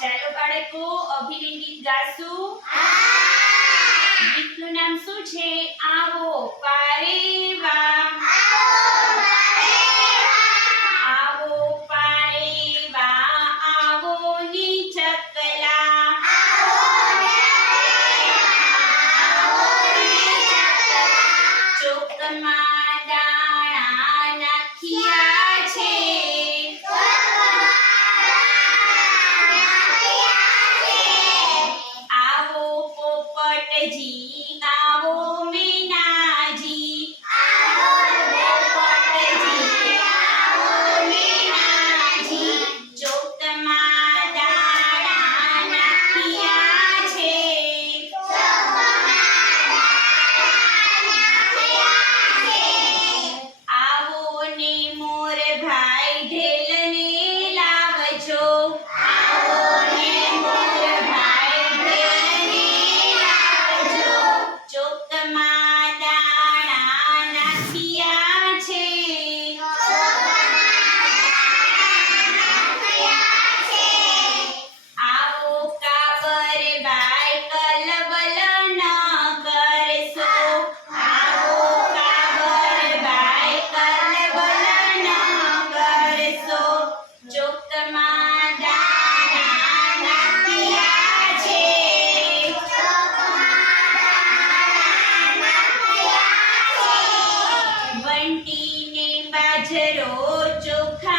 ચાલો બાળકો અભિનય ગીત ગાશું. ગીતનું નામ શું છે? આવો પારેવા. આવો પારેવા, આવો ની ચકલા. ચોકમાં દાણા નાખ્યા છે. આવો પોપટજી, આવો મેનાજી. ચોકમાં દાણા નાખ્યા છે. આવો ને મોર ભાઈ ઢેલને લાવજો. આવો ને મોર ભાઈ ઢેલને લાવજો. ચોકમાં દાણા નાખ્યા છે. આવો કાબરબાઈ કલબલ ન કરશો. આવો કાબરબાઈ કલબલ ન કરશો. ચોકમાં દાણા નાખ્યા છે. બંટીને બાજરો ચોખા